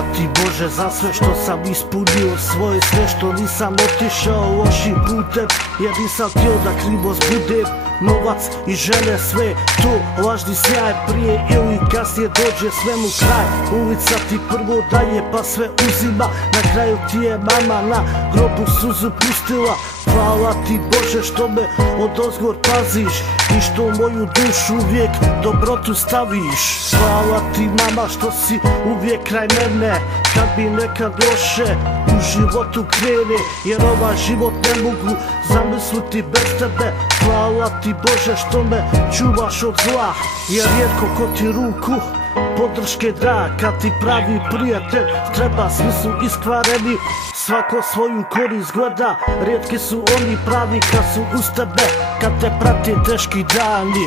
Hvala ti Bože za sve što sam ispunio svoje, sve što nisam otišao lošim putem, jer nisam htio da krivo zbudem. Novac i žene, sve to lažni sjaj, prije ili kasnije dođe svemu kraj. Ulica ti prvo daje pa sve uzima, na kraju ti je mama na grobu suzu pustila. Hvala ti Bože što me odozgor paziš i što moju dušu uvijek dobrotu staviš. Hvala ti mama što si uvijek kraj mene kad bi nekad loše u životu krene, jer ovaj život ne mogu zamisliti bez tebe. Hvala ti Bože što me čuvaš od zla, jer rijetko ko ti ruku podrške da. Kad ti pravi prijatelj treba, svi su iskvareni, svako svoju korist gleda. Rijetki su oni pravi kad su uz tebe, kad te prate teški dani.